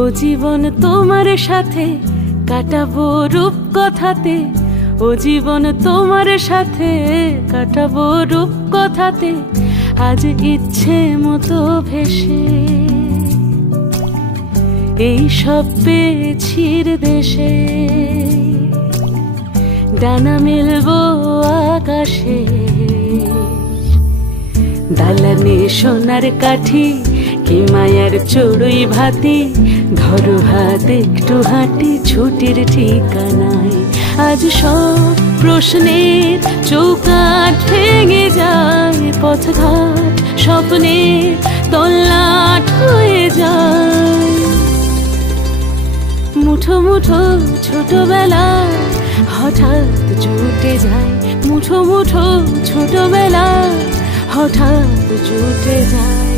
ও জীবন তোমার সাথে কাটাবো রূপ কথাতে, ও জীবন তোমার সাথে কাটাবো রূপ কথাতে, আজ ইচ্ছে মতো ভেসে এই সব পেয়েছির দেশে। ডানা মেলবো আকাশে, দালানে সোনার কাঠি কি মায়ার চড়ুই ভাতি, ধরো হাত একটু হাঁটি ছুটির ঠিকানায়। আজ সব প্রশ্নের চৌকাঠ ভেঙে যায়, পথঘাট স্বপ্নের তল্লাট হয়ে যায়। মুঠো মুঠো ছোটবেলা হঠাৎ জুটে যায়, মুঠো মুঠো ছোটবেলা হঠাৎ জুটে যায়।